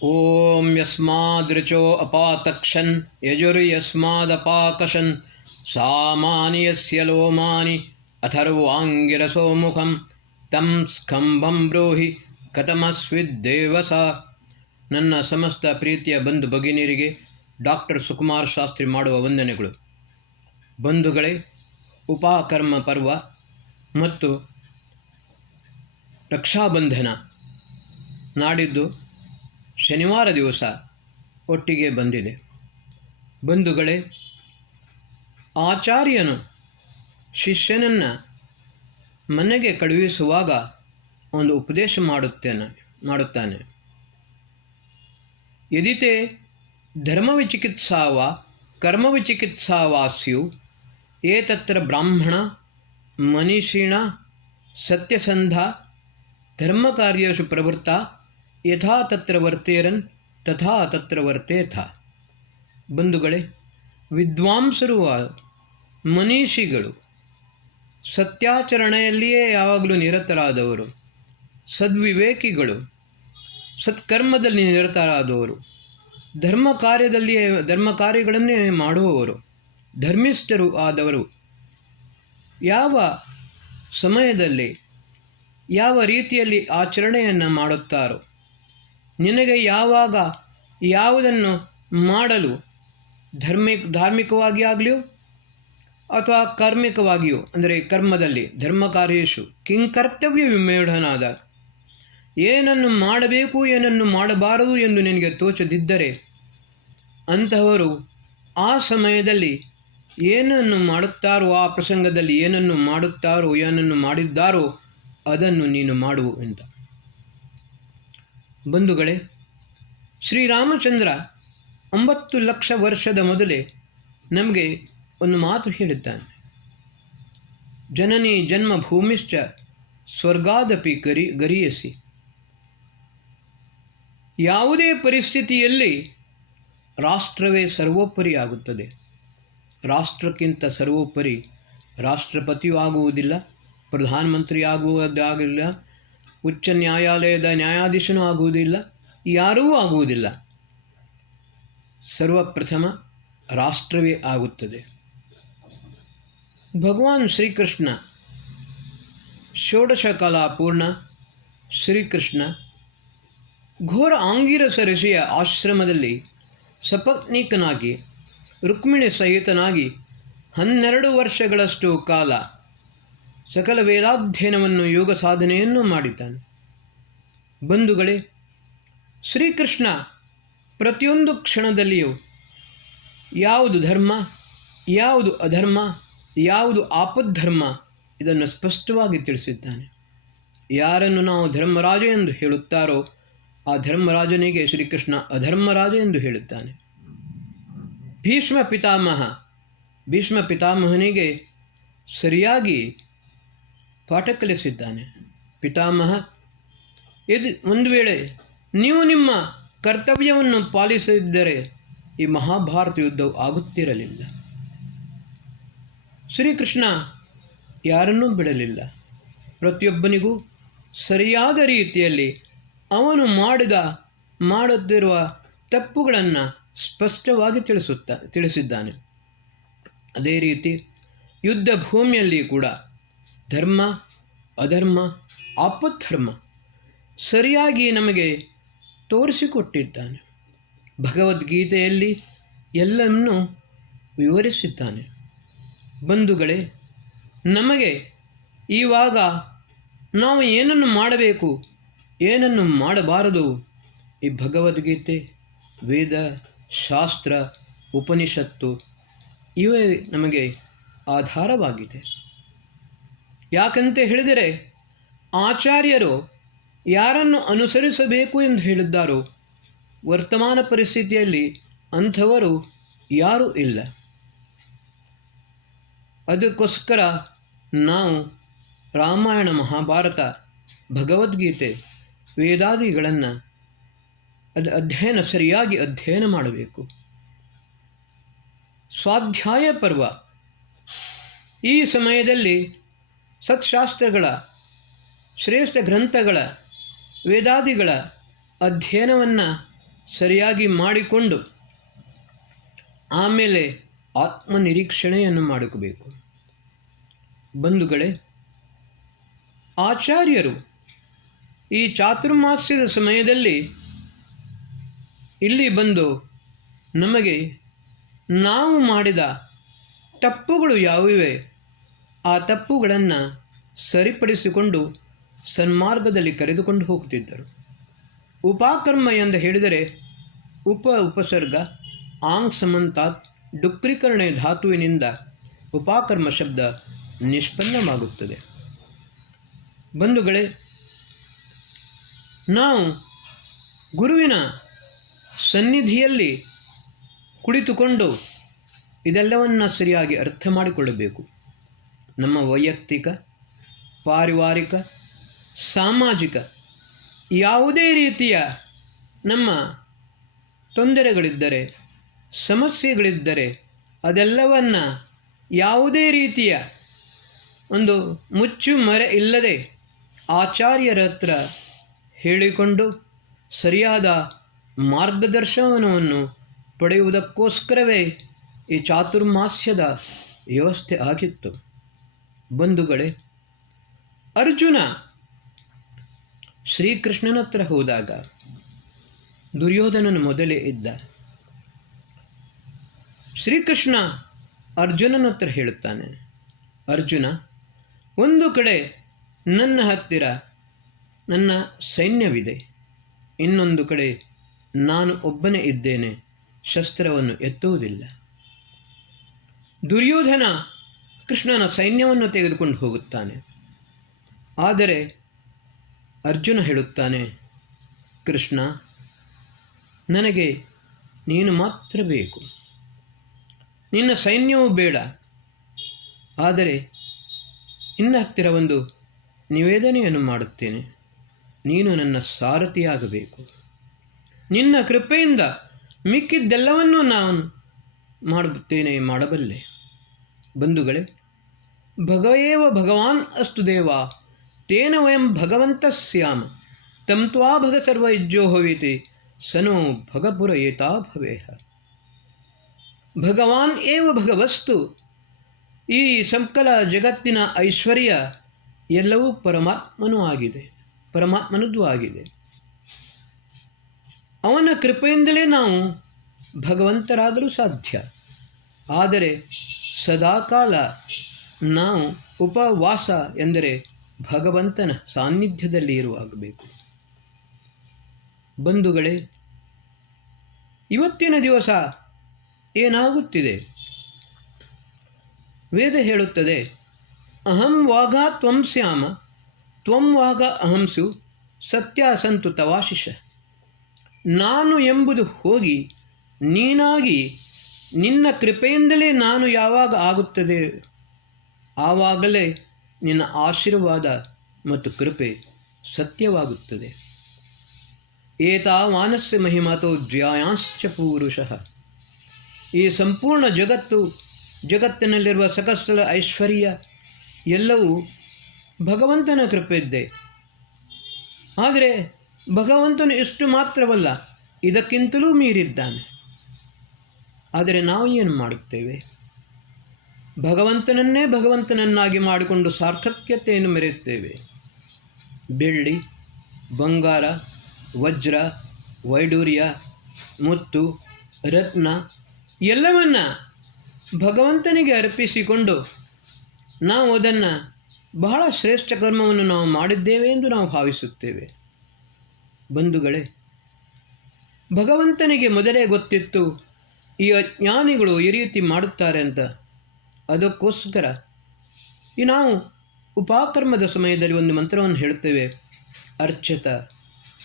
ಓಂ ಯಸ್ಮಾದೃಚೋ ಅಪಾತಕ್ಷನ್ ಯಜುರ್ಯಸ್ಮಾದಪಾಕಶನ್ ಸಾಮಾನಿ ಯಸ್ಯ ಲೋಮಾನಿ ಅಥರ್ವಾಂಗಿರಸೋ ಮುಖಂ ತಂ ಸ್ಕಂಭಂ ಬ್ರೂಹಿ ಕಥಮಸ್ವಿದ್ದೇವಸ. ನನ್ನ ಸಮಸ್ತ ಪ್ರೀತಿಯ ಬಂಧು ಭಗಿನಿಯರಿಗೆ ಡಾಕ್ಟರ್ ಸುಕುಮಾರ್ ಶಾಸ್ತ್ರಿ ಮಾಡುವ ವಂದನೆಗಳು. ಬಂಧುಗಳೇ, ಉಪಕರ್ಮ ಪರ್ವ ಮತ್ತು ರಕ್ಷಾಬಂಧನ ನಾಡಿದ್ದು ಶನಿವಾರ ದಿವಸ ಒಟ್ಟಿಗೆ ಬಂದಿದೆ. ಬಂಧುಗಳೇ, ಆಚಾರ್ಯನು ಶಿಷ್ಯನನ್ನು ಮನೆಗೆ ಕಳುಹಿಸುವಾಗ ಒಂದು ಉಪದೇಶ ಮಾಡುತ್ತಾನೆ. ಯದಿತೆ ಧರ್ಮವಿಚಿಕಿತ್ಸಾವ ಕರ್ಮವಿಚಿಕಿತ್ಸಾವಾ ಸ್ಯು ಏತತ್ರ ಬ್ರಾಹ್ಮಣ ಮನೀಷಿಣ ಸತ್ಯಸಂಧ ಧರ್ಮಕಾರ್ಯೇಷು ಪ್ರವೃತ್ತ ಯಥಾ ತತ್ರ ವರ್ತೇರನ್ ತಥಾ ತತ್ರ ವರ್ತೇಥ. ಬಂಧುಗಳೇ, ವಿದ್ವಾಂಸರು ಮನೀಷಿಗಳು ಸತ್ಯಾಚರಣೆಯಲ್ಲಿಯೇ ಯಾವಾಗಲೂ ನಿರತರಾದವರು, ಸದ್ವಿವೇಕಿಗಳು, ಸತ್ಕರ್ಮದಲ್ಲಿ ನಿರತರಾದವರು, ಧರ್ಮ ಕಾರ್ಯಗಳನ್ನೇ ಮಾಡುವವರು, ಧರ್ಮಿಷ್ಠರು ಆದವರು ಯಾವ ಸಮಯದಲ್ಲಿ ಯಾವ ರೀತಿಯಲ್ಲಿ ಆಚರಣೆಯನ್ನು ಮಾಡುತ್ತಾರೋ, ನಿನಗೆ ಯಾವಾಗ ಯಾವುದನ್ನು ಮಾಡಲು ಧಾರ್ಮಿಕವಾಗಿ ಆಗಲಿಯೋ ಅಥವಾ ಕಾರ್ಮಿಕವಾಗಿಯೋ, ಅಂದರೆ ಕರ್ಮದಲ್ಲಿ ಧರ್ಮ ಕಾರ್ಯೇಷು ಕಿಂಕರ್ತವ್ಯ ವಿಮೇಢನಾದ, ಏನನ್ನು ಮಾಡಬೇಕು ಏನನ್ನು ಮಾಡಬಾರದು ಎಂದು ನಿನಗೆ ತೋಚದಿದ್ದರೆ ಅಂತಹವರು ಆ ಸಮಯದಲ್ಲಿ ಏನನ್ನು ಮಾಡುತ್ತಾರೋ, ಆ ಪ್ರಸಂಗದಲ್ಲಿ ಏನನ್ನು ಮಾಡುತ್ತಾರೋ, ಏನನ್ನು ಮಾಡಿದ್ದಾರೋ ಅದನ್ನು ನೀನು ಮಾಡುವು ಅಂತ. ಬಂಧುಗಳೇ, ಶ್ರೀರಾಮಚಂದ್ರ 9 ಲಕ್ಷ ವರ್ಷದ ಮೊದಲೇ ನಮಗೆ ಒಂದು ಮಾತು ಹೇಳುತ್ತಾನೆ. ಜನನಿ ಜನ್ಮಭೂಮಿಶ್ಚ ಸ್ವರ್ಗಾದಪಿ ಗರೀಯಸಿ. ಯಾವುದೇ ಪರಿಸ್ಥಿತಿಯಲ್ಲಿ ರಾಷ್ಟ್ರವೇ ಸರ್ವೋಪರಿ ಆಗುತ್ತದೆ. ರಾಷ್ಟ್ರಕ್ಕಿಂತ ಸರ್ವೋಪರಿ ರಾಷ್ಟ್ರಪತಿಯೂ ಆಗುವುದಿಲ್ಲ, ಪ್ರಧಾನಮಂತ್ರಿ ಆಗುವುದಾಗಿಲ್ಲ, ಉಚ್ಚ ನ್ಯಾಯಾಲಯದ ನ್ಯಾಯಾಧೀಶನೂ ಆಗುವುದಿಲ್ಲ, ಯಾರೂ ಆಗುವುದಿಲ್ಲ. ಸರ್ವಪ್ರಥಮ ರಾಷ್ಟ್ರವೇ ಆಗುತ್ತದೆ. ಭಗವಾನ್ ಶ್ರೀಕೃಷ್ಣ ಷೋಡಶ ಕಲಾಪೂರ್ಣ ಶ್ರೀಕೃಷ್ಣ ಘೋರ ಆಂಗಿರಸ ಋಷಿಯ ಆಶ್ರಮದಲ್ಲಿ ಸಪತ್ನೀಕನಾಗಿ ರುಕ್ಮಿಣಿ ಸಹಿತನಾಗಿ 12 ವರ್ಷಗಳಷ್ಟು ಕಾಲ ಸಕಲ ವೇದಾಧ್ಯಯನವನ್ನು ಯೋಗ ಸಾಧನೆಯನ್ನು ಮಾಡಿದ್ದಾನೆ. ಬಂಧುಗಳೇ, ಶ್ರೀಕೃಷ್ಣ ಪ್ರತಿಯೊಂದು ಕ್ಷಣದಲ್ಲಿಯೂ ಯಾವುದು ಧರ್ಮ, ಯಾವುದು ಅಧರ್ಮ, ಯಾವುದು ಆಪದ್ಧರ್ಮ ಇದನ್ನು ಸ್ಪಷ್ಟವಾಗಿ ತಿಳಿಸಿದ್ದಾನೆ. ಯಾರನ್ನು ನಾವು ಧರ್ಮರಾಜ ಎಂದು ಹೇಳುತ್ತಾರೋ ಆ ಧರ್ಮರಾಜನಿಗೆ ಶ್ರೀಕೃಷ್ಣ ಅಧರ್ಮರಾಜ ಎಂದು ಹೇಳುತ್ತಾನೆ. ಭೀಷ್ಮ ಪಿತಾಮಹನಿಗೆ ಸರಿಯಾಗಿ ಪಾಠ ಕಲಿಸಿದ್ದಾನೆ. ಪಿತಾಮಹ, ಒಂದು ವೇಳೆ ನೀವು ನಿಮ್ಮ ಕರ್ತವ್ಯವನ್ನು ಪಾಲಿಸದಿದ್ದರೆ ಈ ಮಹಾಭಾರತ ಯುದ್ಧವು ಆಗುತ್ತಿರಲಿಲ್ಲ. ಶ್ರೀಕೃಷ್ಣ ಯಾರನ್ನೂ ಬಿಡಲಿಲ್ಲ. ಪ್ರತಿಯೊಬ್ಬನಿಗೂ ಸರಿಯಾದ ರೀತಿಯಲ್ಲಿ ಅವನು ಮಾಡುತ್ತಿರುವ ತಪ್ಪುಗಳನ್ನು ಸ್ಪಷ್ಟವಾಗಿ ತಿಳಿಸಿದ್ದಾನೆ. ಅದೇ ರೀತಿ ಯುದ್ಧ ಭೂಮಿಯಲ್ಲಿ ಕೂಡ ಧರ್ಮ ಅಧರ್ಮ ಆಪದ್ಧರ್ಮ ಸರಿಯಾಗಿ ನಮಗೆ ತೋರಿಸಿಕೊಟ್ಟಿದ್ದಾನೆ. ಭಗವದ್ಗೀತೆಯಲ್ಲಿ ಎಲ್ಲವನ್ನೂ ವಿವರಿಸಿದ್ದಾನೆ. ಬಂಧುಗಳೇ, ನಮಗೆ ಇವಾಗ ನಾವು ಏನನ್ನು ಮಾಡಬೇಕು ಏನನ್ನು ಮಾಡಬಾರದು ಈ ಭಗವದ್ಗೀತೆ, ವೇದ, ಶಾಸ್ತ್ರ, ಉಪನಿಷತ್ತು ಇವೇ ನಮಗೆ ಆಧಾರವಾಗಿದೆ. ಯಾಕಂತ ಹೇಳಿದರೆ ಆಚಾರ್ಯರು ಯಾರನ್ನು ಅನುಸರಿಸಬೇಕು ಎಂದು ಹೇಳಿದ್ದಾರೋ ವರ್ತಮಾನ ಪರಿಸ್ಥಿತಿಯಲ್ಲಿ ಅಂಥವರು ಯಾರೂ ಇಲ್ಲ. ಅದಕ್ಕೋಸ್ಕರ ನಾವು ರಾಮಾಯಣ, ಮಹಾಭಾರತ, ಭಗವದ್ಗೀತೆ, ವೇದಾದಿಗಳನ್ನು ಸರಿಯಾಗಿ ಅಧ್ಯಯನ ಮಾಡಬೇಕು. ಸ್ವಾಧ್ಯಾಯ ಪರ್ವ ಈ ಸಮಯದಲ್ಲಿ ಸತ್ಶಾಸ್ತ್ರಗಳ ಶ್ರೇಷ್ಠ ಗ್ರಂಥಗಳ ವೇದಾದಿಗಳ ಅಧ್ಯಯನವನ್ನು ಸರಿಯಾಗಿ ಮಾಡಿಕೊಂಡು ಆಮೇಲೆ ಆತ್ಮನಿರೀಕ್ಷಣೆಯನ್ನು ಮಾಡಿಕೋಬೇಕು. ಬಂಧುಗಳೇ, ಆಚಾರ್ಯರು ಈ ಚಾತುರ್ಮಾಸ್ಯದ ಸಮಯದಲ್ಲಿ ಇಲ್ಲಿ ಬಂದು ನಮಗೆ ನಾವು ಮಾಡಿದ ತಪ್ಪುಗಳು ಯಾವುವೆ ಆ ತಪ್ಪುಗಳನ್ನು ಸರಿಪಡಿಸಿಕೊಂಡು ಸನ್ಮಾರ್ಗದಲ್ಲಿ ಕರೆದುಕೊಂಡು ಹೋಗ್ತಿದ್ದರು. ಉಪಕರ್ಮ ಎಂದು ಹೇಳಿದರೆ ಉಪಸರ್ಗ ಆಂಗ್ ಸಮಂತಾತ್ ಡುಕ್ರೀಕರಣ ಧಾತುವಿನಿಂದ ಉಪಕರ್ಮ ಶಬ್ದ ನಿಷ್ಪನ್ನವಾಗುತ್ತದೆ. ಬಂಧುಗಳೇ, ನಾವು ಗುರುವಿನ ಸನ್ನಿಧಿಯಲ್ಲಿ ಕುಳಿತುಕೊಂಡು ಇದೆಲ್ಲವನ್ನು ಸರಿಯಾಗಿ ಅರ್ಥ ಮಾಡಿಕೊಳ್ಳಬೇಕು. ನಮ್ಮ ವೈಯಕ್ತಿಕ, ಪಾರಿವಾರಿಕ, ಸಾಮಾಜಿಕ ಯಾವುದೇ ರೀತಿಯ ನಮ್ಮ ತೊಂದರೆಗಳಿದ್ದರೆ, ಸಮಸ್ಯೆಗಳಿದ್ದರೆ ಅದೆಲ್ಲವನ್ನು ಯಾವುದೇ ರೀತಿಯ ಒಂದು ಮುಚ್ಚು ಮರೆ ಇಲ್ಲದೆ ಆಚಾರ್ಯರ ಹತ್ರ ಹೇಳಿಕೊಂಡು ಸರಿಯಾದ ಮಾರ್ಗದರ್ಶನವನ್ನು ಪಡೆಯುವುದಕ್ಕೋಸ್ಕರವೇ ಈ ಚಾತುರ್ಮಾಸ್ಯದ ವ್ಯವಸ್ಥೆ ಆಗಿತ್ತು. ಬಂಧುಗಳೇ, ಅರ್ಜುನ ಶ್ರೀಕೃಷ್ಣನ ಹತ್ರ ಹೋದಾಗ ದುರ್ಯೋಧನನು ಮೊದಲೇ ಇದ್ದ. ಶ್ರೀಕೃಷ್ಣ ಅರ್ಜುನನ ಹತ್ರ ಹೇಳುತ್ತಾನೆ, ಅರ್ಜುನ, ಒಂದು ಕಡೆ ನನ್ನ ಹತ್ತಿರ ನನ್ನ ಸೈನ್ಯವಿದೆ, ಇನ್ನೊಂದು ಕಡೆ ನಾನು ಒಬ್ಬನೇ ಇದ್ದೇನೆ, ಶಸ್ತ್ರವನ್ನು ಎತ್ತುವುದಿಲ್ಲ. ದುರ್ಯೋಧನ ಕೃಷ್ಣನ ಸೈನ್ಯವನ್ನು ತೆಗೆದುಕೊಂಡು ಹೋಗುತ್ತಾನೆ. ಆದರೆ ಅರ್ಜುನ ಹೇಳುತ್ತಾನೆ, ಕೃಷ್ಣ, ನನಗೆ ನೀನು ಮಾತ್ರ ಬೇಕು, ನಿನ್ನ ಸೈನ್ಯವೂ ಬೇಡ. ಆದರೆ ನಿನ್ನ ಹತ್ತಿರ ಒಂದು ನಿವೇದನೆಯನ್ನು ಮಾಡುತ್ತೇನೆ, ನೀನು ನನ್ನ ಸಾರಥಿಯಾಗಬೇಕು. ನಿನ್ನ ಕೃಪೆಯಿಂದ ಮಿಕ್ಕಿದ್ದೆಲ್ಲವನ್ನೂ ನಾನು ಮಾಡುತ್ತೇನೆ, ಮಾಡಬಲ್ಲೆ. ಬಂಧುಗಳೇ, ಭಗವೇವ ಭಗವಾನ್ ಅಸ್ತು ದೇವ ತೇನ ವಯಂ ಭಗವಂತ ಸ್ಯಾಮ ತಂ ತ್ವಾ ಭಗ ಸರ್ವ ಇಜ್ಜೋ ಹೋವಿತಿ ಸನೋ ಭಗಪುರ ಏತಾ ಭವೇಹ. ಭಗವಾನ್ ಏವ ಭಗವಸ್ತು. ಈ ಸಂಕಲ ಜಗತ್ತಿನ ಐಶ್ವರ್ಯ ಎಲ್ಲವೂ ಪರಮಾತ್ಮನದ್ದು ಆಗಿದೆ. ಅವನ ಕೃಪೆಯಿಂದಲೇ ನಾವು ಭಗವಂತರಾಗಲು ಸಾಧ್ಯ. ಆದರೆ ಸದಾಕಾಲ ನಾವು ಉಪವಾಸ ಎಂದರೆ ಭಗವಂತನ ಸಾನ್ನಿಧ್ಯದಲ್ಲಿ ಇರುವಾಗಬೇಕು. ಬಂಧುಗಳೇ, ಇವತ್ತಿನ ದಿವಸ ಏನಾಗುತ್ತಿದೆ? ವೇದ ಹೇಳುತ್ತದೆ, ಅಹಂ ವಾಗ ತ್ವಂ ಸ್ಯಾಮ ತ್ವಂ ವಾಗ ಅಹಂಸು ಸತ್ಯಾಸಂತು ತವಾಶಿಷ. ನಾನು ಎಂಬುದು ಹೋಗಿ ನೀನಾಗಿ ನಿನ್ನ ಕೃಪೆಯಿಂದಲೇ ನಾನು ಯಾವಾಗ ಆಗುತ್ತದೆ ಆವಾಗಲೇ ನಿನ್ನ ಆಶೀರ್ವಾದ ಮತ್ತು ಕೃಪೆ ಸತ್ಯವಾಗುತ್ತದೆ. ಏತಾವಾನಸ್ಯ ಮಹಿಮತೋ ಜ್ಯಾಯಾಂಶ್ಚ ಪೂರುಷಃ. ಈ ಸಂಪೂರ್ಣ ಜಗತ್ತಿನಲ್ಲಿರುವ ಸಕಲ ಐಶ್ವರ್ಯ ಎಲ್ಲವೂ ಭಗವಂತನ ಕೃಪೆಯಿದ್ದೆ. ಆದರೆ ಭಗವಂತನು ಇಷ್ಟು ಮಾತ್ರವಲ್ಲ, ಇದಕ್ಕಿಂತಲೂ ಮೀರಿದ್ದಾನೆ. ಆದರೆ ನಾವು ಏನು ಮಾಡುತ್ತೇವೆ? ಭಗವಂತನನ್ನೇ ಭಗವಂತನನ್ನಾಗಿ ಮಾಡಿಕೊಂಡು ಸಾರ್ಥಕ್ಯತೆಯನ್ನು ಮೆರೆಯುತ್ತೇವೆ. ಬೆಳ್ಳಿ, ಬಂಗಾರ, ವಜ್ರ, ವೈಡೂರ್ಯ, ಮುತ್ತು, ರತ್ನ ಎಲ್ಲವನ್ನ ಭಗವಂತನಿಗೆ ಅರ್ಪಿಸಿಕೊಂಡು ನಾವು ಅದನ್ನು ಬಹಳ ಶ್ರೇಷ್ಠ ಕರ್ಮವನ್ನು ನಾವು ಮಾಡಿದ್ದೇವೆ ಎಂದು ನಾವು ಭಾವಿಸುತ್ತೇವೆ. ಬಂಧುಗಳೇ, ಭಗವಂತನಿಗೆ ಮೊದಲೇ ಗೊತ್ತಿತ್ತು ಈ ಅಜ್ಞಾನಿಗಳು ಈ ರೀತಿ ಮಾಡುತ್ತಾರೆ ಅಂತ. ಅದಕ್ಕೋಸ್ಕರ ನಾವು ಉಪಕರ್ಮದ ಸಮಯದಲ್ಲಿ ಒಂದು ಮಂತ್ರವನ್ನು ಹೇಳುತ್ತೇವೆ, ಅರ್ಚತ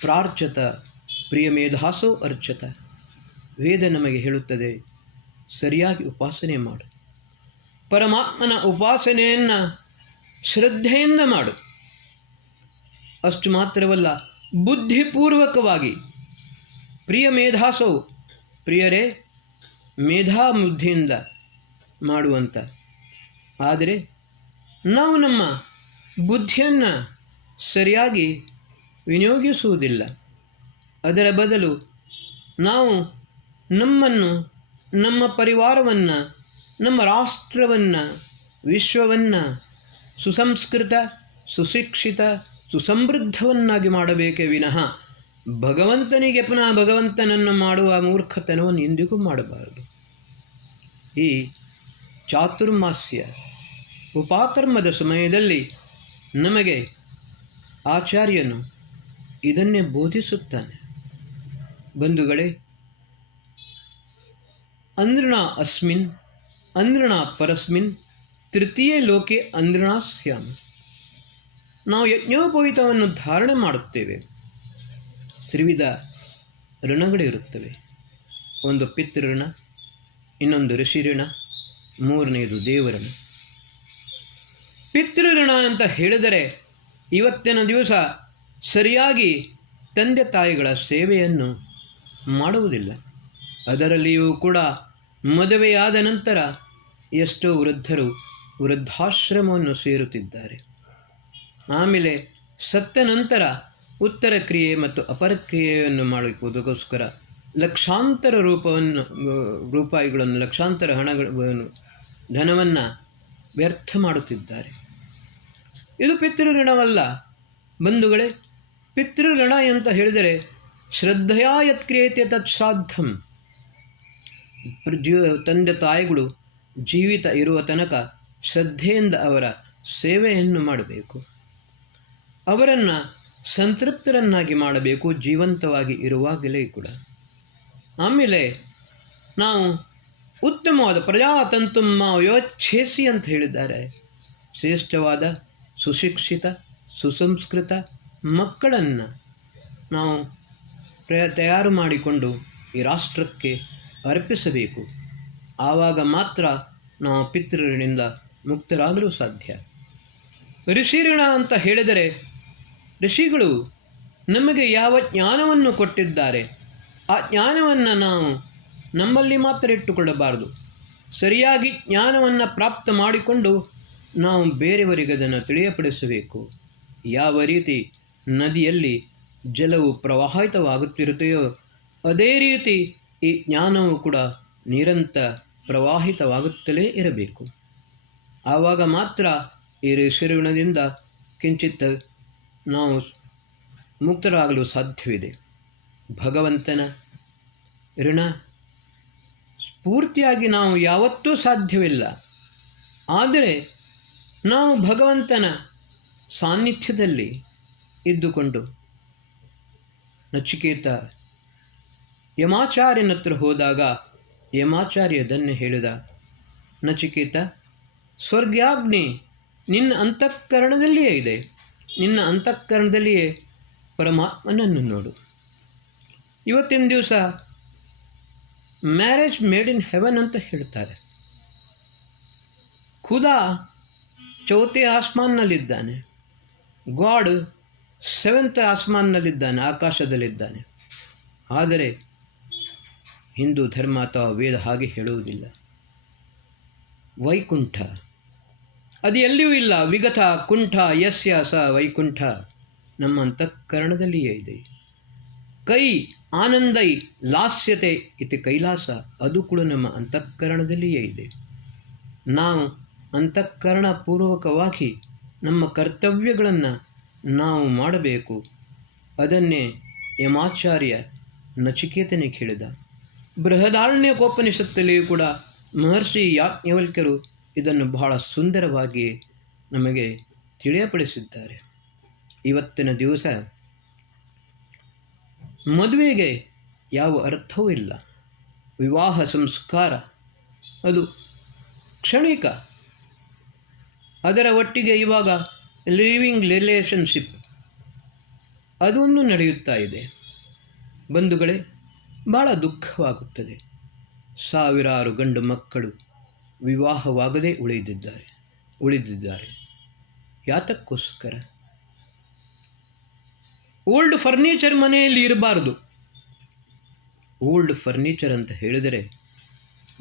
ಪ್ರಾರ್ಚತ ಪ್ರಿಯ ಮೇಧಾಸೋ ಅರ್ಚತ. ವೇದ ನಮಗೆ ಹೇಳುತ್ತದೆ, ಸರಿಯಾಗಿ ಉಪಾಸನೆ ಮಾಡು, ಪರಮಾತ್ಮನ ಉಪಾಸನೆಯನ್ನು ಶ್ರದ್ಧೆಯಿಂದ ಮಾಡು. ಅಷ್ಟು ಮಾತ್ರವಲ್ಲ, ಬುದ್ಧಿಪೂರ್ವಕವಾಗಿ ಪ್ರಿಯ ಮೇಧಾಸೋ, ಪ್ರಿಯರೇ ಮೇಧಾಬುದ್ಧಿಯಿಂದ ಮಾಡುವಂಥ. ಆದರೆ ನಾವು ನಮ್ಮ ಬುದ್ಧಿಯನ್ನು ಸರಿಯಾಗಿ ವಿನಿಯೋಗಿಸುವುದಿಲ್ಲ. ಅದರ ಬದಲು ನಾವು ನಮ್ಮನ್ನು, ನಮ್ಮ ಪರಿವಾರವನ್ನು, ನಮ್ಮ ರಾಷ್ಟ್ರವನ್ನು, ವಿಶ್ವವನ್ನು ಸುಸಂಸ್ಕೃತ, ಸುಶಿಕ್ಷಿತ, ಸುಸಮೃದ್ಧವನ್ನಾಗಿ ಮಾಡಬೇಕೇ ವಿನಃ ಭಗವಂತನಿಗೆ ಪುನಃ ಭಗವಂತನನ್ನು ಮಾಡುವ ಮೂರ್ಖತನವನ್ನು ಎಂದಿಗೂ ಮಾಡಬಾರದು. ಈ ಚಾತುರ್ಮಾಸ್ಯ ಉಪಾಕರ್ಮದ ಸಮಯದಲ್ಲಿ ನಮಗೆ ಆಚಾರ್ಯನು ಇದನ್ನೇ ಬೋಧಿಸುತ್ತಾನೆ. ಬಂಧುಗಳೇ, ಅಂದ್ರಣ ಅಸ್ಮಿನ್ ಅಂದ್ರಣ ಪರಸ್ಮಿನ್ ತೃತೀಯ ಲೋಕೆ ಅಂದ್ರಣ ಸ್ಯಾಮ. ನಾವು ಯಜ್ಞೋಪವೀತವನ್ನು ಧಾರಣೆ ಮಾಡುತ್ತೇವೆ. ತ್ರಿವಿಧ ಋಣಗಳಿರುತ್ತವೆ. ಒಂದು ಪಿತೃಋಣ, ಇನ್ನೊಂದು ಋಷಿಋಣ, ಮೂರನೆಯದು ದೇವಋಣ. ಪಿತೃಋಣ ಅಂತ ಹೇಳಿದರೆ ಇವತ್ತಿನ ದಿವಸ ಸರಿಯಾಗಿ ತಂದೆ ತಾಯಿಗಳ ಸೇವೆಯನ್ನು ಮಾಡುವುದಿಲ್ಲ. ಅದರಲ್ಲಿಯೂ ಕೂಡ ಮದುವೆಯಾದ ನಂತರ ಎಷ್ಟೋ ವೃದ್ಧರು ವೃದ್ಧಾಶ್ರಮವನ್ನು ಸೇರುತ್ತಿದ್ದಾರೆ. ಆಮೇಲೆ ಸತ್ತ ನಂತರ ಉತ್ತರ ಕ್ರಿಯೆ ಮತ್ತು ಅಪರ ಕ್ರಿಯೆಯನ್ನು ಮಾಡುವುದಕ್ಕೋಸ್ಕರ ಲಕ್ಷಾಂತರ ರೂಪಾಯಿಗಳನ್ನು ಲಕ್ಷಾಂತರ ಧನವನ್ನು ವ್ಯರ್ಥ ಮಾಡುತ್ತಿದ್ದಾರೆ. ಇದು ಪಿತೃಋಣವಲ್ಲ ಬಂಧುಗಳೇ. ಪಿತೃಋಣ ಅಂತ ಹೇಳಿದರೆ ಶ್ರದ್ಧೆಯ ಯತ್ಕ್ರಿಯತೆ ತತ್ಶ್ರಾದ್ದಂ. ತಂದೆ ತಾಯಿಗಳು ಜೀವಿತ ಇರುವ ತನಕ ಶ್ರದ್ಧೆಯಿಂದ ಅವರ ಸೇವೆಯನ್ನು ಮಾಡಬೇಕು, ಅವರನ್ನು ಸಂತೃಪ್ತರನ್ನಾಗಿ ಮಾಡಬೇಕು ಜೀವಂತವಾಗಿ ಇರುವಾಗಲೇ ಕೂಡ. ಆಮೇಲೆ ನಾವು ಉತ್ತಮವಾದ ಪ್ರಜಾತಂತುಮ್ಮ ಯೋಚ್ಛೇಸಿ ಅಂತ ಹೇಳಿದ್ದಾರೆ. ಶ್ರೇಷ್ಠವಾದ ಸುಶಿಕ್ಷಿತ ಸುಸಂಸ್ಕೃತ ಮಕ್ಕಳನ್ನು ನಾವು ತಯಾರು ಮಾಡಿಕೊಂಡು ಈ ರಾಷ್ಟ್ರಕ್ಕೆ ಅರ್ಪಿಸಬೇಕು. ಆವಾಗ ಮಾತ್ರ ನಾವು ಪಿತೃಋಣದಿಂದ ಮುಕ್ತರಾಗಲು ಸಾಧ್ಯ. ಋಷಿಋಣ ಅಂತ ಹೇಳಿದರೆ ಋಷಿಗಳು ನಮಗೆ ಯಾವ ಜ್ಞಾನವನ್ನು ಕೊಟ್ಟಿದ್ದಾರೆ ಆ ಜ್ಞಾನವನ್ನು ನಾವು ನಮ್ಮಲ್ಲಿ ಮಾತ್ರ ಇಟ್ಟುಕೊಳ್ಳಬಾರದು. ಸರಿಯಾಗಿ ಜ್ಞಾನವನ್ನು ಪ್ರಾಪ್ತ ಮಾಡಿಕೊಂಡು ನಾವು ಬೇರೆಯವರಿಗೆ ಅದನ್ನು ತಿಳಿಯಪಡಿಸಬೇಕು. ಯಾವ ರೀತಿ ನದಿಯಲ್ಲಿ ಜಲವು ಪ್ರವಾಹಿತವಾಗುತ್ತಿರುತ್ತೆಯೋ ಅದೇ ರೀತಿ ಈ ಜ್ಞಾನವು ಕೂಡ ನಿರಂತರ ಪ್ರವಾಹಿತವಾಗುತ್ತಲೇ ಇರಬೇಕು. ಆವಾಗ ಮಾತ್ರ ಈ ಋಷಿಋಣದಿಂದ ಕಿಂಚಿತ್ ನಾವು ಮುಕ್ತರಾಗಲು ಸಾಧ್ಯವಿದೆ. ಭಗವಂತನ ಋಣ ಸ್ಫೂರ್ತಿಯಾಗಿ ನಾವು ಯಾವತ್ತೂ ಸಾಧ್ಯವಿಲ್ಲ. ಆದರೆ ನಾವು ಭಗವಂತನ ಸಾನ್ನಿಧ್ಯದಲ್ಲಿ ಇದ್ದುಕೊಂಡು ನಚಿಕೇತ ಯಮಾಚಾರ್ಯನ ಹತ್ರ ಹೋದಾಗ ಯಮಾಚಾರ್ಯ ಅದನ್ನೇ ಹೇಳಿದ, ನಚಿಕೇತ, ಸ್ವರ್ಗಾಗ್ನಿ ನಿನ್ನ ಅಂತಃಕರಣದಲ್ಲಿಯೇ ಇದೆ, ನಿನ್ನ ಅಂತಃಕರಣದಲ್ಲಿಯೇ ಪರಮಾತ್ಮನನ್ನು ನೋಡು. ಇವತ್ತಿನ ದಿವಸ ಮ್ಯಾರೇಜ್ ಮೇಡ್ ಇನ್ ಹೆವನ್ ಅಂತ ಹೇಳ್ತಾರೆ. ಖುದಾ ಚೌಥೆ ಆಸ್ಮಾನ್ನಲ್ಲಿದ್ದಾನೆ, ಗಾಡ್ ಸೆವೆಂತ್ ಆಸ್ಮಾನ್ನಲ್ಲಿದ್ದಾನೆ, ಆಕಾಶದಲ್ಲಿದ್ದಾನೆ. ಆದರೆ ಹಿಂದೂ ಧರ್ಮ ಅಥವಾ ವೇದ ಹಾಗೆ ಹೇಳುವುದಿಲ್ಲ. ವೈಕುಂಠ ಅದು ಎಲ್ಲಿಯೂ ಇಲ್ಲ. ವಿಗತ ಕುಂಠ ಯಸ್ಯ ಸ ವೈಕುಂಠ ನಮ್ಮ ಅಂತಃಕರಣದಲ್ಲಿಯೇ ಇದೆ. ಕೈ ಆನಂದೈ ಲಾಸ್ಯತೆ ಇತಿ ಕೈಲಾಸ ಅದು ಕೂಡ ನಮ್ಮ ಅಂತಃಕರಣದಲ್ಲಿಯೇ ಇದೆ. ನಾವು ಅಂತಃಕರಣಪೂರ್ವಕವಾಗಿ ನಮ್ಮ ಕರ್ತವ್ಯಗಳನ್ನು ನಾವು ಮಾಡಬೇಕು. ಅದನ್ನೇ ಯಮಾಚಾರ್ಯ ನಚಿಕೇತನಿಗೆ ಹೇಳಿದ. ಬೃಹದಾರಣ್ಯಕೋಪನಿಷತ್ತಲ್ಲಿಯೂ ಕೂಡ ಮಹರ್ಷಿ ಯಾಜ್ಞವಲ್ಕ್ಯರು ಇದನ್ನು ಬಹಳ ಸುಂದರವಾಗಿ ನಮಗೆ ತಿಳಿಯಪಡಿಸಿದ್ದಾರೆ. ಇವತ್ತಿನ ದಿವಸ ಮದುವೆಗೆ ಯಾವ ಅರ್ಥವೂ ಇಲ್ಲ. ವಿವಾಹ ಸಂಸ್ಕಾರ ಅದು ಕ್ಷಣಿಕ. ಅದರ ಒಟ್ಟಿಗೆ ಇವಾಗ ಲಿವಿಂಗ್ ರಿಲೇಷನ್ಶಿಪ್ ಅದೊಂದು ನಡೆಯುತ್ತಾ ಇದೆ. ಬಂಧುಗಳೇ, ಬಹಳ ದುಃಖವಾಗುತ್ತದೆ. ಸಾವಿರಾರು ಗಂಡು ಮಕ್ಕಳು ವಿವಾಹವಾಗದೇ ಉಳಿದಿದ್ದಾರೆ. ಯಾತಕ್ಕೋಸ್ಕರ? ಓಲ್ಡ್ ಫರ್ನಿಚರ್ ಮನೆಯಲ್ಲಿ ಇರಬಾರ್ದು. ಓಲ್ಡ್ ಫರ್ನಿಚರ್ ಅಂತ ಹೇಳಿದರೆ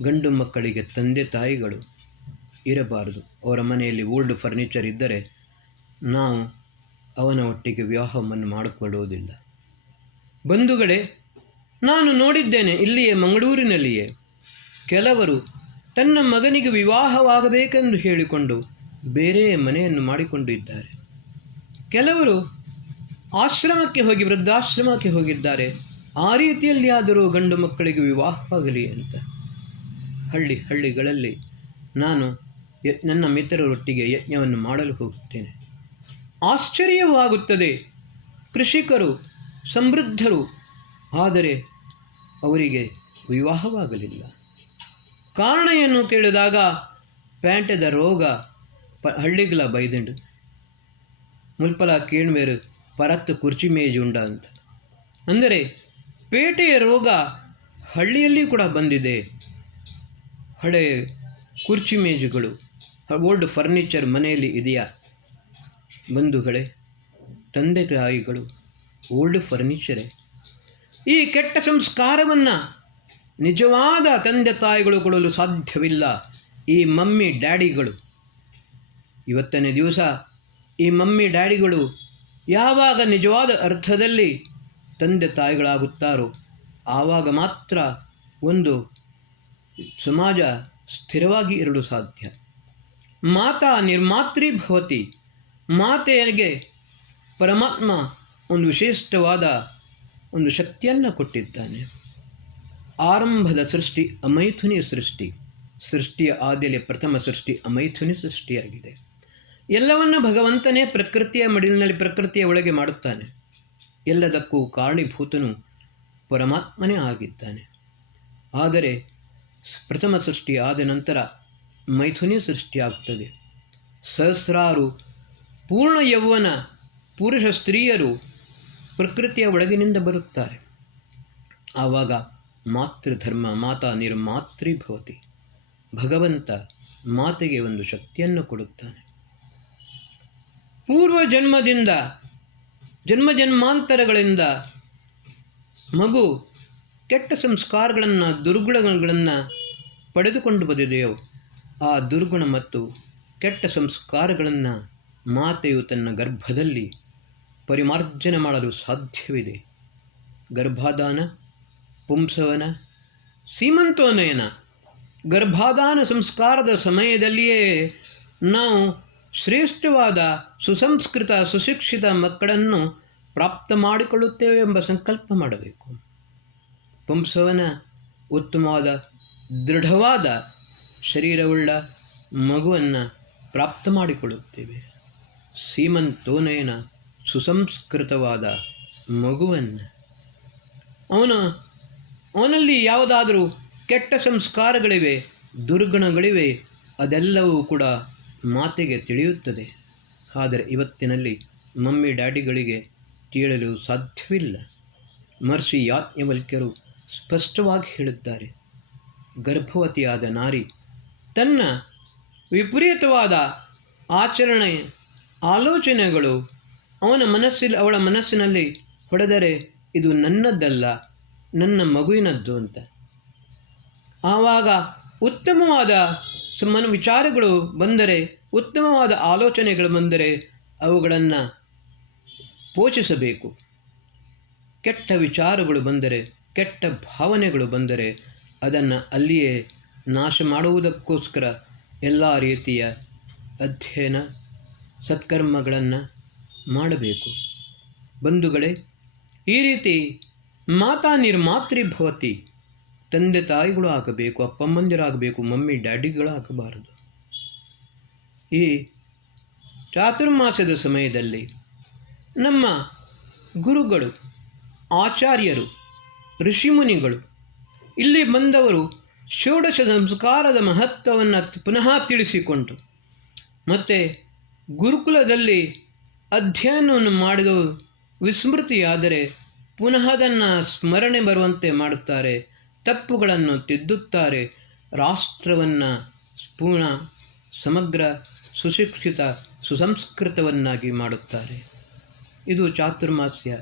ಗಂಡು ಮಕ್ಕಳಿಗೆ ತಂದೆ ತಾಯಿಗಳು ಇರಬಾರದು. ಅವರ ಮನೆಯಲ್ಲಿ ಓಲ್ಡ್ ಫರ್ನಿಚರ್ ಇದ್ದರೆ ನಾವು ಅವನ ಒಟ್ಟಿಗೆ ವಿವಾಹವನ್ನು ಮಾಡಿಕೊಳ್ಳುವುದಿಲ್ಲ. ಬಂಧುಗಳೇ, ನಾನು ನೋಡಿದ್ದೇನೆ ಇಲ್ಲಿಯೇ ಮಂಗಳೂರಿನಲ್ಲಿಯೇ ಕೆಲವರು ತನ್ನ ಮಗನಿಗೆ ವಿವಾಹವಾಗಬೇಕೆಂದು ಹೇಳಿಕೊಂಡು ಬೇರೆ ಮನೆಯನ್ನು ಮಾಡಿಕೊಂಡು ಇದ್ದಾರೆ. ಕೆಲವರು ಆಶ್ರಮಕ್ಕೆ ಹೋಗಿ ವೃದ್ಧಾಶ್ರಮಕ್ಕೆ ಹೋಗಿದ್ದಾರೆ. ಆ ರೀತಿಯಲ್ಲಿ ಆದರೂ ಗಂಡು ಮಕ್ಕಳಿಗೆ ವಿವಾಹವಾಗಲಿ ಅಂತ ಹಳ್ಳಿಗಳಲ್ಲಿ ನಾನು ನನ್ನ ಮಿತ್ರರೊಟ್ಟಿಗೆ ಯಜ್ಞವನ್ನು ಮಾಡಲು ಹೋಗುತ್ತೇನೆ. ಆಶ್ಚರ್ಯವಾಗುತ್ತದೆ. ಕೃಷಿಕರು ಸಮೃದ್ಧರು, ಆದರೆ ಅವರಿಗೆ ವಿವಾಹವಾಗಲಿಲ್ಲ. ಕಾರಣ ಏನು ಕೇಳಿದಾಗ ಪ್ಯಾಂಟದ ರೋಗ ಹಳ್ಳಿಗಳ ಬೈದಂಡು ಮುಲ್ಪಲ ಕೇಳ್ಮೇರು ಪರತ್ತು ಕುರ್ಚಿ ಮೇಜುಂಡ ಅಂತ. ಅಂದರೆ ಪೇಟೆಯ ರೋಗ ಹಳ್ಳಿಯಲ್ಲಿ ಕೂಡ ಬಂದಿದೆ. ಹಳೆ ಕುರ್ಚಿ ಮೇಜುಗಳು, ಓಲ್ಡ್ ಫರ್ನಿಚರ್ ಮನೆಯಲ್ಲಿ ಇದೆಯಾ ಬಂಧುಗಳೇ? ತಂದೆ ತಾಯಿಗಳು ಓಲ್ಡ್ ಫರ್ನಿಚರೇ. ಈ ಕೆಟ್ಟ ಸಂಸ್ಕಾರವನ್ನು ನಿಜವಾದ ತಂದೆ ತಾಯಿಗಳು ಕೊಡಲು ಸಾಧ್ಯವಿಲ್ಲ. ಈ ಮಮ್ಮಿ ಡ್ಯಾಡಿಗಳು ಇವತ್ತನೇ ದಿವಸ ಈ ಮಮ್ಮಿ ಡ್ಯಾಡಿಗಳು ಯಾವಾಗ ನಿಜವಾದ ಅರ್ಥದಲ್ಲಿ ತಂದೆ ತಾಯಿಗಳಾಗುತ್ತಾರೋ ಆವಾಗ ಮಾತ್ರ ಒಂದು ಸಮಾಜ ಸ್ಥಿರವಾಗಿ ಇರಲು ಸಾಧ್ಯ. ಮಾತಾ ನಿರ್ಮಾತ್ರಿ ಭವತಿ. ಮಾತೆಯರಿಗೆ ಪರಮಾತ್ಮ ಒಂದು ವಿಶಿಷ್ಟವಾದ ಒಂದು ಶಕ್ತಿಯನ್ನು ಕೊಟ್ಟಿದ್ದಾನೆ. ಆರಂಭದ ಸೃಷ್ಟಿ ಅಮೈಥುನಿ ಸೃಷ್ಟಿ. ಸೃಷ್ಟಿಯ ಆದಿಯಲ್ಲಿ ಪ್ರಥಮ ಸೃಷ್ಟಿ ಅಮೈಥುನಿ ಸೃಷ್ಟಿಯಾಗಿದೆ. ಎಲ್ಲವನ್ನ ಭಗವಂತನೇ ಪ್ರಕೃತಿಯ ಮಡಿಲಿನಲ್ಲಿ ಪ್ರಕೃತಿಯ ಒಳಗೆ ಮಾಡುತ್ತಾನೆ. ಎಲ್ಲದಕ್ಕೂ ಕಾರಣೀಭೂತನು ಪರಮಾತ್ಮನೇ ಆಗಿದ್ದಾನೆ. ಆದರೆ ಪ್ರಥಮ ಸೃಷ್ಟಿ ಆದ ನಂತರ ಮೈಥುನಿ ಸೃಷ್ಟಿಯಾಗುತ್ತದೆ. ಸಹಸ್ರಾರು ಪೂರ್ಣ ಯೌವನ ಪುರುಷ ಸ್ತ್ರೀಯರು ಪ್ರಕೃತಿಯ ಒಳಗಿನಿಂದ ಬರುತ್ತಾರೆ. ಆವಾಗ ಮಾತೃಧರ್ಮ ಮಾತಾ ನಿರ್ಮಾತೃ ಭವತಿ. ಭಗವಂತ ಮಾತೆಗೆ ಒಂದು ಶಕ್ತಿಯನ್ನು ಕೊಡುತ್ತಾನೆ. ಪೂರ್ವ ಜನ್ಮದಿಂದ ಜನ್ಮಾಂತರಗಳಿಂದ ಮಗು ಕೆಟ್ಟ ಸಂಸ್ಕಾರಗಳನ್ನು ದುರ್ಗುಣಗಳನ್ನು ಪಡೆದುಕೊಂಡು ಬಂದಿದೆಯೋ ಆ ದುರ್ಗುಣ ಮತ್ತು ಕೆಟ್ಟ ಸಂಸ್ಕಾರಗಳನ್ನು ಮಾತೆಯು ತನ್ನ ಗರ್ಭದಲ್ಲಿ ಪರಿಮಾರ್ಜನೆ ಮಾಡಲು ಸಾಧ್ಯವಿದೆ. ಗರ್ಭಾಧಾನ, ಪುಂಸವನ, ಸೀಮಂತೋನಯನ. ಗರ್ಭಾಧಾನ ಸಂಸ್ಕಾರದ ಸಮಯದಲ್ಲಿಯೇ ನಾವು ಶ್ರೇಷ್ಠವಾದ ಸುಸಂಸ್ಕೃತ ಸುಶಿಕ್ಷಿತ ಮಕ್ಕಳನ್ನು ಪ್ರಾಪ್ತ ಮಾಡಿಕೊಳ್ಳುತ್ತೇವೆ ಎಂಬ ಸಂಕಲ್ಪ ಮಾಡಬೇಕು. ಪುಂಸವನ ಉತ್ತಮವಾದ ದೃಢವಾದ ಶರೀರವುಳ್ಳ ಮಗುವನ್ನು ಪ್ರಾಪ್ತ ಮಾಡಿಕೊಳ್ಳುತ್ತೇವೆ. ಸೀಮಂತೋನಯನ ಸುಸಂಸ್ಕೃತವಾದ ಮಗುವನ್ನು ಅವನಲ್ಲಿ ಯಾವುದಾದರೂ ಕೆಟ್ಟ ಸಂಸ್ಕಾರಗಳಿವೆ, ದುರ್ಗುಣಗಳಿವೆ, ಅದೆಲ್ಲವೂ ಕೂಡ ಮಾತೆಗೆ ತಿಳಿಯುತ್ತದೆ. ಆದರೆ ಇವತ್ತಿನಲ್ಲಿ ಮಮ್ಮಿ ಡ್ಯಾಡಿಗಳಿಗೆ ತಿಳಿಯಲು ಸಾಧ್ಯವಿಲ್ಲ. ಮಹರ್ಷಿ ಯಾಜ್ಞವಲ್ಕ್ಯರು ಸ್ಪಷ್ಟವಾಗಿ ಹೇಳುತ್ತಾರೆ, ಗರ್ಭವತಿಯಾದ ನಾರಿ ತನ್ನ ವಿಪರೀತವಾದ ಆಚರಣೆ ಆಲೋಚನೆಗಳು ಅವಳ ಮನಸ್ಸಿನಲ್ಲಿ ಹೊಡೆದರೆ ಇದು ನನ್ನದ್ದಲ್ಲ, ನನ್ನ ಮಗುವಿನದ್ದು ಅಂತ. ಆವಾಗ ಉತ್ತಮವಾದ ವಿಚಾರಗಳು ಬಂದರೆ, ಉತ್ತಮವಾದ ಆಲೋಚನೆಗಳು ಬಂದರೆ ಅವುಗಳನ್ನು ಪೋಷಿಸಬೇಕು. ಕೆಟ್ಟ ವಿಚಾರಗಳು ಬಂದರೆ, ಕೆಟ್ಟ ಭಾವನೆಗಳು ಬಂದರೆ ಅದನ್ನು ಅಲ್ಲಿಯೇ ನಾಶ ಮಾಡುವುದಕ್ಕೋಸ್ಕರ ಎಲ್ಲ ರೀತಿಯ ಅಧ್ಯಯನ ಸತ್ಕರ್ಮಗಳನ್ನು ಮಾಡಬೇಕು. ಬಂಧುಗಳೇ, ಈ ರೀತಿ ಮಾತಾ ನಿರ್ಮಾತೃ ಭವತಿ. ತಂದೆ ತಾಯಿಗಳು ಆಗಬೇಕು, ಅಪ್ಪಮ್ಮಂದಿರಾಗಬೇಕು, ಮಮ್ಮಿ ಡ್ಯಾಡಿಗಳು ಆಗಬಾರದು. ಈ ಚಾತುರ್ಮಾಸದ ಸಮಯದಲ್ಲಿ ನಮ್ಮ ಗುರುಗಳು, ಆಚಾರ್ಯರು, ಋಷಿಮುನಿಗಳು, ಇಲ್ಲಿ ಬಂದವರು ಷೋಡಶ ಸಂಸ್ಕಾರದ ಮಹತ್ವವನ್ನು ಪುನಃ ತಿಳಿಸಿಕೊಂಡು ಮತ್ತು ಗುರುಕುಲದಲ್ಲಿ ಅಧ್ಯಯನವನ್ನು ಮಾಡಿದ ವಿಸ್ಮೃತಿಯಾದರೆ ಪುನಃ ಅದನ್ನು ಸ್ಮರಣೆ ಬರುವಂತೆ ಮಾಡುತ್ತಾರೆ, ತಪ್ಪುಗಳನ್ನು ತಿದ್ದುತ್ತಾರೆ, ರಾಷ್ಟ್ರವನ್ನು ಪೂರ್ಣ ಸಮಗ್ರ ಸುಶಿಕ್ಷಿತ ಸುಸಂಸ್ಕೃತವನ್ನಾಗಿ ಮಾಡುತ್ತಾರೆ. ಇದು ಚಾತುರ್ಮಾಸ್ಯ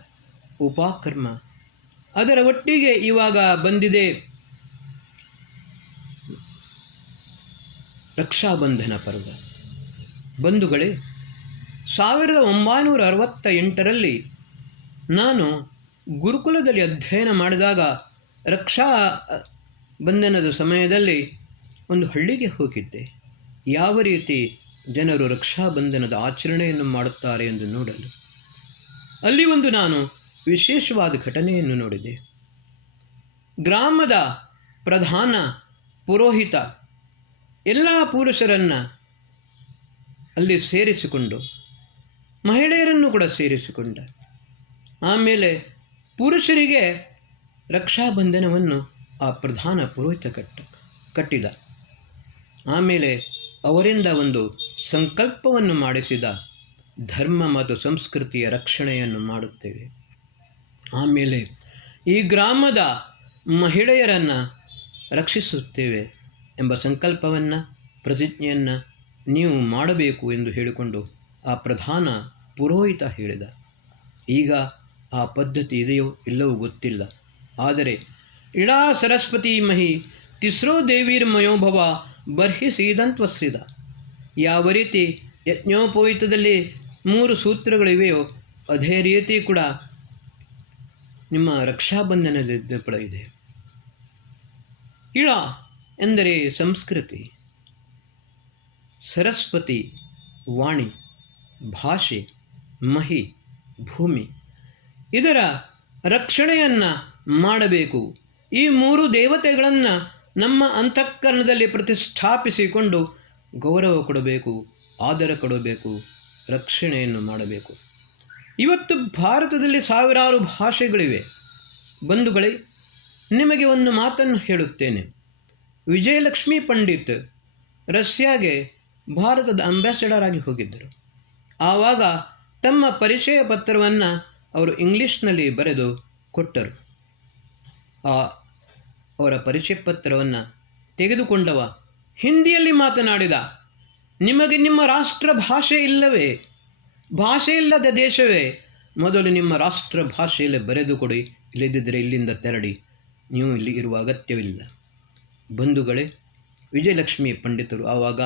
ಉಪಕರ್ಮ. ಅದರ ಒಟ್ಟಿಗೆ ಇವಾಗ ಬಂದಿದೆ ರಕ್ಷಾಬಂಧನ ಪರ್ವ. ಬಂಧುಗಳೇ, 1968ರಲ್ಲಿ ನಾನು ಗುರುಕುಲದಲ್ಲಿ ಅಧ್ಯಯನ ಮಾಡಿದಾಗ ರಕ್ಷಾ ಬಂಧನದ ಸಮಯದಲ್ಲಿ ಒಂದು ಹಳ್ಳಿಗೆ ಹೋಗಿದ್ದೆ. ಯಾವ ರೀತಿ ಜನರು ರಕ್ಷಾಬಂಧನದ ಆಚರಣೆಯನ್ನು ಮಾಡುತ್ತಾರೆ ಎಂದು ನೋಡಲು. ಅಲ್ಲಿ ಒಂದು ನಾನು ವಿಶೇಷವಾದ ಘಟನೆಯನ್ನು ನೋಡಿದೆ. ಗ್ರಾಮದ ಪ್ರಧಾನ ಪುರೋಹಿತ ಎಲ್ಲ ಪುರುಷರನ್ನು ಅಲ್ಲಿ ಸೇರಿಸಿಕೊಂಡು, ಮಹಿಳೆಯರನ್ನು ಕೂಡ ಸೇರಿಸಿಕೊಂಡ. ಆಮೇಲೆ ಪುರುಷರಿಗೆ ರಕ್ಷಾಬಂಧನವನ್ನು ಆ ಪ್ರಧಾನ ಪುರೋಹಿತ ಕಟ್ಟಿದ. ಆಮೇಲೆ ಅವರಿಂದ ಒಂದು ಸಂಕಲ್ಪವನ್ನು ಮಾಡಿಸಿದ, ಧರ್ಮ ಮತ್ತು ಸಂಸ್ಕೃತಿಯ ರಕ್ಷಣೆಯನ್ನು ಮಾಡುತ್ತೇವೆ. ಆಮೇಲೆ ಈ ಗ್ರಾಮದ ಮಹಿಳೆಯರನ್ನು ರಕ್ಷಿಸುತ್ತೇವೆ ಎಂಬ ಸಂಕಲ್ಪವನ್ನು, ಪ್ರತಿಜ್ಞೆಯನ್ನು ನೀವು ಮಾಡಬೇಕು ಎಂದು ಹೇಳಿಕೊಂಡು ಆ ಪ್ರಧಾನ ಪುರೋಹಿತ ಹೇಳಿದ. ಈಗ ಆ ಪದ್ಧತಿ ಇದೆಯೋ ಇಲ್ಲವೋ ಗೊತ್ತಿಲ್ಲ. ಆದರೆ ಇಡಾ ಸರಸ್ವತಿ ಮಹಿ ತಿಸ್ರೋ ದೇವೀರ್ಮಯೋಭವ ಬರ್ಹಿ ಸೀದಂತ್ವಸ್ರಿದ. ಯಾವ ರೀತಿ ಯಜ್ಞೋಪವೀತದಲ್ಲಿ 3 ಸೂತ್ರಗಳಿವೆಯೋ ಅದೇ ರೀತಿ ಕೂಡ ನಿಮ್ಮ ರಕ್ಷಾಬಂಧನದ ಕೂಡ ಇದೆ. ಇಳ ಎಂದರೆ ಸಂಸ್ಕೃತಿ, ಸರಸ್ವತಿ ವಾಣಿ, ಭಾಷೆ, ಮಹಿ ಭೂಮಿ, ಇದರ ರಕ್ಷಣೆಯನ್ನು ಮಾಡಬೇಕು. ಈ 3 ದೇವತೆಗಳನ್ನು ನಮ್ಮ ಅಂತಃಕರಣದಲ್ಲಿ ಪ್ರತಿಷ್ಠಾಪಿಸಿಕೊಂಡು ಗೌರವ ಕೊಡಬೇಕು, ಆದರ ಕೊಡಬೇಕು, ರಕ್ಷಣೆಯನ್ನು ಮಾಡಬೇಕು. ಇವತ್ತು ಭಾರತದಲ್ಲಿ ಸಾವಿರಾರು ಭಾಷೆಗಳಿವೆ. ಬಂಧುಗಳೇ, ನಿಮಗೆ ಒಂದು ಮಾತನ್ನು ಹೇಳುತ್ತೇನೆ. ವಿಜಯಲಕ್ಷ್ಮಿ ಪಂಡಿತ್ ರಷ್ಯಾಗೆ ಭಾರತದ ಅಂಬಾಸಡರ್ ಆಗಿ ಹೋಗಿದ್ದರು. ಆವಾಗ ತಮ್ಮ ಪರಿಚಯ ಪತ್ರವನ್ನು ಅವರು ಇಂಗ್ಲೀಷ್ನಲ್ಲಿ ಬರೆದು ಕೊಟ್ಟರು. ಅವರ ಪರಿಚಯ ಪತ್ರವನ್ನು ತೆಗೆದುಕೊಂಡವ ಹಿಂದಿಯಲ್ಲಿ ಮಾತನಾಡಿದ. ನಿಮಗೆ ನಿಮ್ಮ ರಾಷ್ಟ್ರ ಭಾಷೆ ಇಲ್ಲವೇ? ಭಾಷೆ ಇಲ್ಲದ ದೇಶವೇ? ಮೊದಲು ನಿಮ್ಮ ರಾಷ್ಟ್ರ ಭಾಷೆಯಲ್ಲೇ ಬರೆದು ಕೊಡಿ, ಇಲ್ಲದಿದ್ದರೆ ಇಲ್ಲಿಂದ ತೆರಳಿ, ನೀವು ಇಲ್ಲಿ ಇರುವ ಅಗತ್ಯವಿಲ್ಲ. ಬಂಧುಗಳೇ, ವಿಜಯಲಕ್ಷ್ಮಿ ಪಂಡಿತರು ಆವಾಗ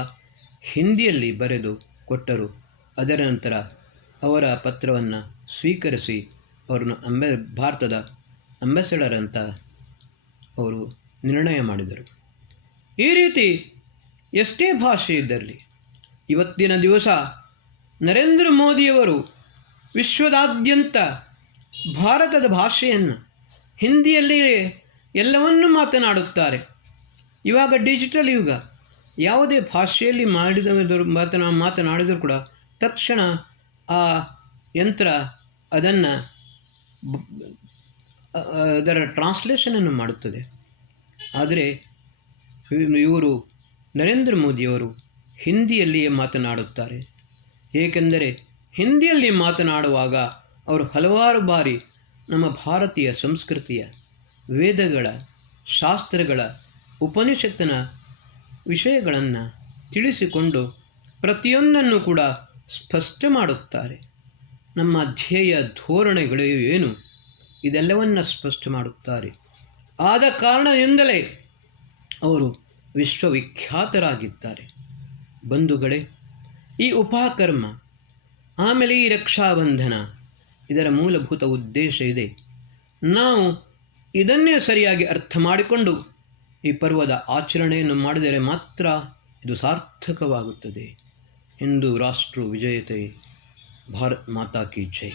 ಹಿಂದಿಯಲ್ಲಿ ಬರೆದು ಕೊಟ್ಟರು. ಅದರ ನಂತರ ಅವರ ಪತ್ರವನ್ನು ಸ್ವೀಕರಿಸಿ ಅವರನ್ನು ಭಾರತದ ಅಂಬಾಸಡರ್ ಅಂತ ಅವರು ನಿರ್ಣಯ ಮಾಡಿದರು. ಈ ರೀತಿ ಎಷ್ಟೇ ಭಾಷೆ ಇದ್ದಲ್ಲಿ, ಇವತ್ತಿನ ದಿವಸ ನರೇಂದ್ರ ಮೋದಿಯವರು ವಿಶ್ವದಾದ್ಯಂತ ಭಾರತದ ಭಾಷೆಯನ್ನು ಹಿಂದಿಯಲ್ಲಿಯೇ ಎಲ್ಲವನ್ನೂ ಮಾತನಾಡುತ್ತಾರೆ. ಇವಾಗ ಡಿಜಿಟಲ್ ಯುಗ, ಯಾವುದೇ ಭಾಷೆಯಲ್ಲಿ ಮಾತನಾಡಿದರೂ ಕೂಡ ತಕ್ಷಣ ಆ ಯಂತ್ರ ಅದನ್ನು ಅದರ ಟ್ರಾನ್ಸ್ಲೇಷನನ್ನು ಮಾಡುತ್ತದೆ. ಆದರೆ ಇವರು ನರೇಂದ್ರ ಮೋದಿಯವರು ಹಿಂದಿಯಲ್ಲಿಯೇ ಮಾತನಾಡುತ್ತಾರೆ. ಏಕೆಂದರೆ ಹಿಂದಿಯಲ್ಲಿ ಮಾತನಾಡುವಾಗ ಅವರು ಹಲವಾರು ಬಾರಿ ನಮ್ಮ ಭಾರತೀಯ ಸಂಸ್ಕೃತಿಯ, ವೇದಗಳ, ಶಾಸ್ತ್ರಗಳ, ಉಪನಿಷತ್ತಿನ ವಿಷಯಗಳನ್ನು ತಿಳಿಸಿಕೊಂಡು ಪ್ರತಿಯೊಂದನ್ನು ಕೂಡ ಸ್ಪಷ್ಟ ಮಾಡುತ್ತಾರೆ. ನಮ್ಮ ಧ್ಯೇಯ ಧೋರಣೆಗಳು ಏನು ಇದೆಲ್ಲವನ್ನು ಸ್ಪಷ್ಟ ಮಾಡುತ್ತಾರೆ. ಆದ ಕಾರಣದಿಂದಲೇ ಅವರು ವಿಶ್ವವಿಖ್ಯಾತರಾಗಿದ್ದಾರೆ. ಬಂಧುಗಳೇ, ಈ ಉಪಕರ್ಮ, ಆಮೇಲೆ ಈ ರಕ್ಷಾಬಂಧನ, ಇದರ ಮೂಲಭೂತ ಉದ್ದೇಶ ಇದೆ. ನಾವು ಇದನ್ನೇ ಸರಿಯಾಗಿ ಅರ್ಥ ಮಾಡಿಕೊಂಡು ಈ ಪರ್ವದ ಆಚರಣೆಯನ್ನು ಮಾಡಿದರೆ ಮಾತ್ರ ಇದು ಸಾರ್ಥಕವಾಗುತ್ತದೆ. ಹಿಂದೂ ರಾಷ್ಟ್ರ ವಿಜಯತೆ. ಭಾರತ್ ಮಾತಾ ಕಿ ಜೈ.